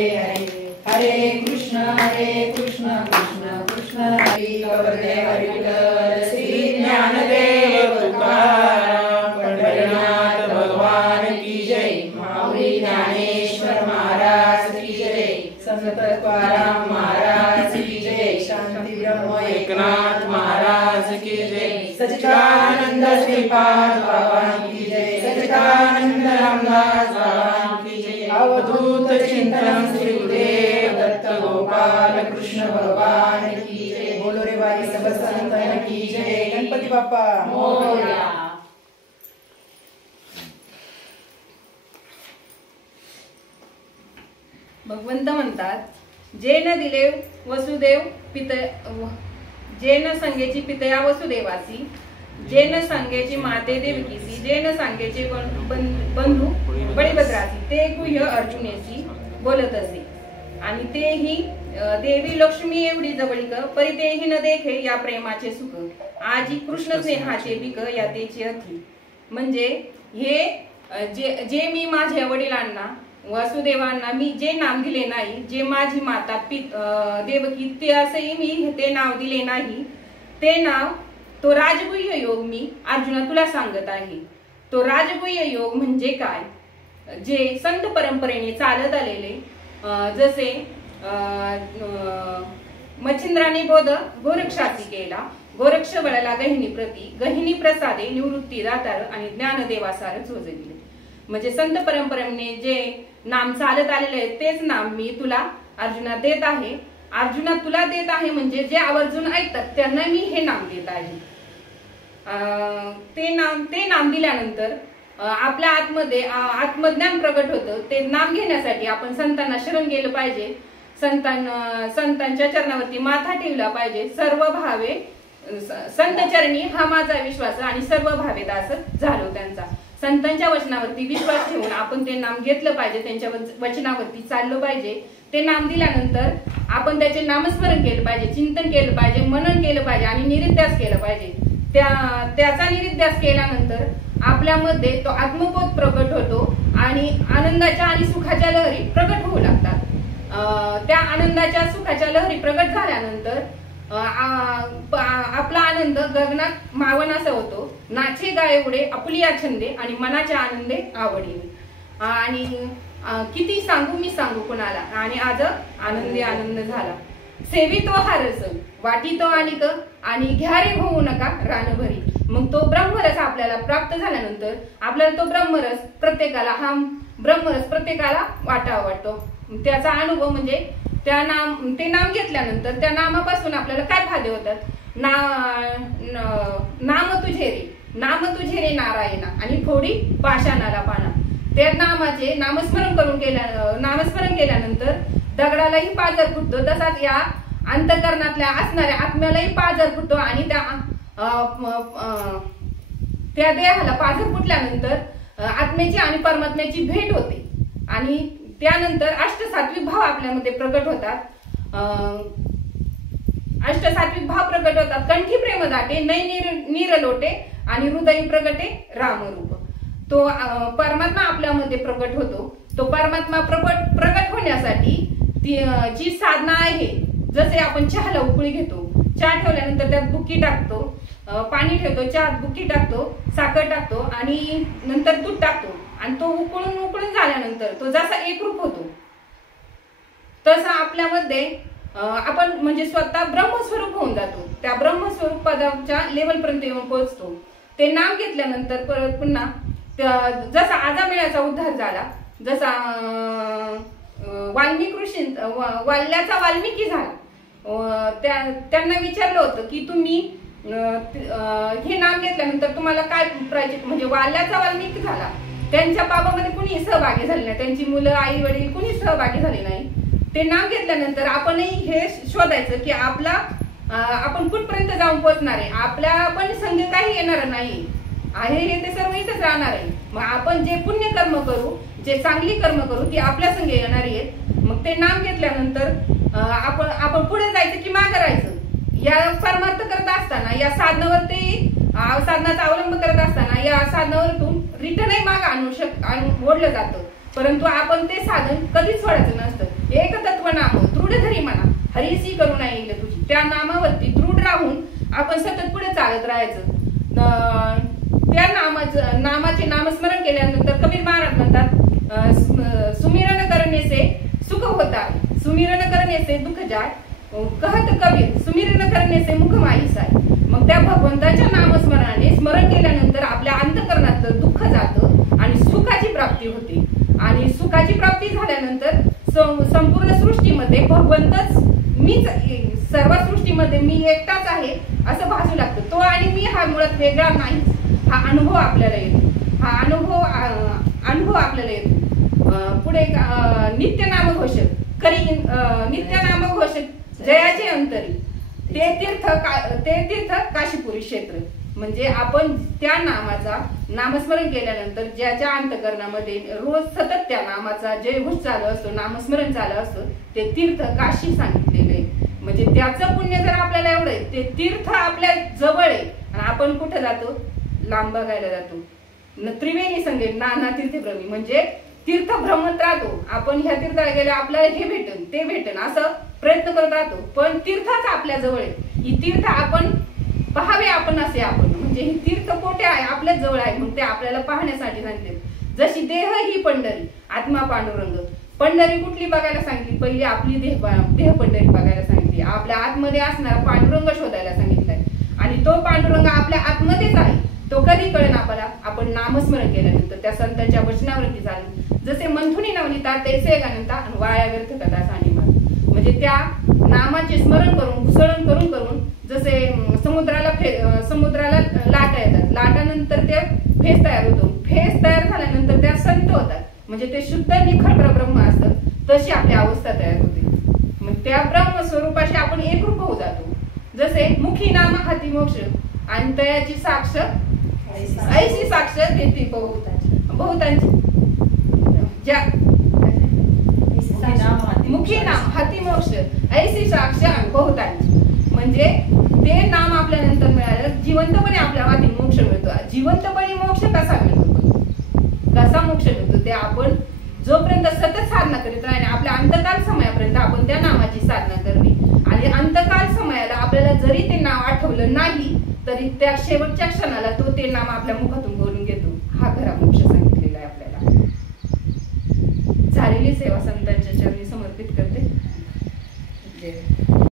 हरे हरे, हरे कृष्ण कृष्ण कृष्ण हरी हरी विठ्ठल श्री ज्ञानदेव तुकाराम पंढरीनाथ भगवान की जय। माऊली ज्ञानेश्वर महाराज की जय, संत तुकाराम महाराज की जय, शांती ब्रह्म एकनाथ महाराज की जय, सच्चिदानंद श्रीपाद बाबा की जय, सच्चिदानंद रामदास बाबा की जय, अवधूत चिंतन श्री गुरुदेव दत्त गोपाल कृष्ण भगवान की जय। बोलो रे बाई सब संतन की जय। गणपती बाप्पा मोरया। भगवंत म्हणतात, जे न दिले वसुदेव पित, जे न संगेची पितया वसुदेवासी, जे न संगेची माते देवकीसी, जे न संगेचे बंधू बळीभद्रासी, ते गुह्य अर्जुनेसी बोलत असे। आणि तेही देवी लक्ष्मी एवढी जवळीक, परी तेही न देखे या प्रेमाचे सुख, आजी कृष्ण स्नेहाचे बिक या तेची अर्थी। म्हणजे हे जे मी माझ्या वडिलांना वासुदेवांना मी जे नाम दिले नाही, जे माझी माता देवकी ते असेही मी ते नाव दिले नाही, ते नाव तो राजगुह्य योग मी अर्जुना तुला सांगत आहे। तो राजगुह्य योग म्हणजे काय, जे संत परंपरेने चालत आलेले, जसे मच्छिंद्राने बोध गोरक्षाची केला, गोरक्ष बळाला गहिनी प्रती, गहिनी प्रसादे निवृत्ती दातार आणि ज्ञानदेवासार चोजविले। म्हणजे संत परंपरेने जे नाम चालत आलेले आहे तेच नाम मी तुला अर्जुना देत आहे। अर्जुना तुला देत आहे म्हणजे जे आवर्जून ऐकतात त्यांना मी हे नाम देत आहे। ते नाम दिल्यानंतर आपल्या आतमध्ये आत्मज्ञान प्रगट होतं। ते नाम घेण्यासाठी आपण संतांना शरण गेलं पाहिजे, संतांच्या चरणावरती माथा ठेवला पाहिजे। सर्व भावे संत चरणी हा माझा विश्वास आणि सर्व भावे दास झालो त्यांचा। संतांच्या वचनावरती विश्वास ठेवून आपण ते नाम घेतलं पाहिजे, त्यांच्या वचनावरती चाललो पाहिजे। ते नाम दिल्यानंतर आपण त्याचे नामस्मरण केलं पाहिजे, चिंतन केलं पाहिजे, मनन केलं पाहिजे आणि निरिध्यास केलं पाहिजे। त्याचा निरिध्यास केल्यानंतर आपल्यामध्ये तो आत्मबोध प्रगट होतो आणि आनंदाच्या आणि सुखाच्या लहरी प्रगट होऊ लागतात। त्या आनंदाच्या सुखाच्या लहरी प्रगट झाल्यानंतर आपला आनंद गगनात मावनासा होतो। नाचे गा एवढे आपुलिया छंदे आणि मनाच्या आनंदे आवडीने। आणि किती सांगू मी सांगू कुणाला, आणि आज आनंदी आनंद झाला। सेवितो हा रस वाटितो अनिक आणि घ्या रे होऊ नका रानभरी। मग तो ब्रह्मरस आपल्याला प्राप्त झाल्यानंतर आपल्याला तो ब्रह्मरस प्रत्येकाला वाटावा वाटतो। त्याचा अनुभव म्हणजे ते नाम घेतल्यानंतर त्या नामापासून आपल्याला काय फायदे होतात। नाम तुझे रे नारायणा आणि फोडी पाषाणाला पाना। त्या नामाचे नामस्मरण केल्यानंतर दगडालाही पाझर फुटतो, तसाच या अंतःकरणातल्या असणाऱ्या आत्म्यालाही पाझर फुटतो आणि त्या देहाला पाझर फुटल्यानंतर आत्म्याची आणि परमात्म्याची भेट होते आणि त्यानंतर अष्टसात्विक भाव आपल्यामध्ये प्रगट होतात। अष्टसात्विक भाव प्रगट होतात। कंठी प्रेम दाटे नै नीर लोटे आणि हृदयी प्रगटे रामरूप। तो परमात्मा आपल्यामध्ये प्रगट होतो। तो परमात्मा प्रगट होण्यासाठी जी साधना आहे, जसे आपण चहाला उकळी घेतो, चहा ठेवल्यानंतर त्यात बुक्की टाकतो, पाणी ठेवतो, चहात बुक्की टाकतो, साखर टाकतो आणि नंतर दूध टाकतो आणि तो उकळून झाल्यानंतर तो जसा एकरूप होतो, तसा आपल्यामध्ये आपण म्हणजे स्वतः ब्रह्मस्वरूप होऊन जातो। त्या ब्रह्मस्वरूप पदाच्या लेवल पर्यंत येऊन पोहोचतो। ते नाम घेतल्यानंतर परत पुन्हा जसा आजामेळाचा उद्धार झाला, जसा वाल्याचा वाल्मिकी झाला, त्यांना विचारलं होतं की तुम्ही हे नाम घेतल्यानंतर तुम्हाला काय प्रायचित, म्हणजे वाल्याचा वाल्मिकी झाला, त्यांच्या पापामध्ये कुणी सहभागी झाले नाही, त्यांची मुलं आई वडील कुणी सहभागी झाले नाही। ते नाम घेतल्यानंतर आपणही हे शोधायचं की आपण कुठपर्यंत जाऊन पोहोचणार आहे। आपल्या पण संघ काही येणार नाही आहे, हे ते सर्व इथेच राहणार आहे। मग आपण जे पुण्य कर्म करू, जे चांगली कर्म करू ती आपल्या संघ येणार आहेत। मग ते नाम घेतल्यानंतर आपण पुढे जायचं की मागे राहायचं, या परमार्थ करत असताना, या साधनाचा अवलंब करत असताना या साधनावरतून रिटर्नही माग ओढलं जातं, परंतु आपण ते साधन कधीच सोडायचं नसतं। त्या नामावरती दृढ राहून आपण सतत पुढे चालत राहायचं. त्या नामाचे नामस्मरण केल्यानंतर कबीर महाराज म्हणतात, सुमिरन करने से सुख होता, सुमिरन करने से दुःख जाय, कहत कबीर सुमिरन करने से मुख माहीसाय. मग त्या भगवंताच्या नामस्मरणाने स्मरण केल्यानंतर आपल्या अंतःकरणातलं दुःख जातं आणि सुखाची प्राप्ती होते. आणि सुखाची प्राप्ती झाल्यानंतर संपूर्ण सृष्टीमध्ये भगवंतच मीच, सर्व सृष्टीमध्ये मी एकटाच आहे असं भासू लागतं. तो आणि मी हा मुळात वेगळा नाही, हा अनुभव आपल्याला येतो. हा अनुभव आपल्याला येतो. पुढे नित्यनामघोष करी, नित्यनामघोष जयाचे अंतरी, ते तीर्थ काशीपुरी क्षेत्र. म्हणजे आपण त्या नामाचा नामस्मरण केल्यानंतर ज्याच्या अंतःकरणामध्ये रोज सतत त्या नामाचा जयघोष चालू असतो, नामस्मरण चालू असतं, ते तीर्थ काशी सांगितलेलं आहे. म्हणजे त्याचं पुण्य जर आपल्याला एवढं आहे, ते तीर्थ आपल्या जवळ आहे आणि आपण कुठे जातो, लांब बघायला जातो. त्रिवेणी संगे नाना तीर्थभ्रमी, म्हणजे तीर्थ भ्रमत राहतो आपण. ह्या तीर्थाला गेले आपल्याला हे भेटन ते भेटन असं प्रयत्न करत राहतो, पण तीर्थच आपल्या जवळ आहे. ही तीर्थ आपण पाहावे, आपण असे आपण, म्हणजे ही तीर्थ कोठे आहे, आपल्याच जवळ आहे. मग ते आपल्याला पाहण्यासाठी सांगितले. जशी देह ही पंढरी, आत्मा पांडुरंग. पंढरी कुठली बघायला सांगितली, पहिली आपली देह पंढरी बघायला सांगितली. आपल्या आतमध्ये असणारा पांडुरंग शोधायला सांगितलाय. आणि तो पांडुरंग आपल्या आतमध्येच आहे. तो कधी कळेल आपल्याला, आपण नामस्मरण केल्यानंतर, त्या संतांच्या वचनावरती चालू. जसे मंथुनी नवनीता तैसे गणता आणि वाया व्यर्थ कथा सानी मार. म्हणजे त्या नामाचे स्मरण करून, घुसळण करून करून, जसे समुद्राला लाटा येतात, लाटानंतर ते फेस तयार होतो, फेस तयार झाल्यानंतर त्या संत होतात. म्हणजे ते शुद्ध निखळ ब्रह्म असतं, तशी आपली अवस्था तयार होते. मग त्या ब्रह्म स्वरूपाशी आपण एकरूप होऊ जातो. जसे मुखी नाम हाती मोक्ष आणि तयाची साक्ष ऐशी साक्ष देती बहुतांची, ज्या मुखी नाम हाती मोक्ष ऐशी साक्ष बहुतांची. म्हणजे ते नाम आपल्या नंतर मिळालं, जिवंतपणे आपल्या हाती मोक्ष मिळतो. जिवंतपणे मोक्ष कसा मिळतो, कसा मोक्ष मिळतो, ते आपण जोपर्यंत सतत साधना करीत राहणे, आपल्या अंतकाल समयापर्यंत आपण त्या नामाची साधना करणे. आणि अंतकाल समयाला आपल्याला जरी ते नाव आठवलं नाही तरी त्या शेवटच्या क्षणाला तो ते नाम आपल्या मुखातून बोलून घेतो. हा खरा मोक्ष सांगितलेला आहे आपल्याला. झालेली सेवा संतांची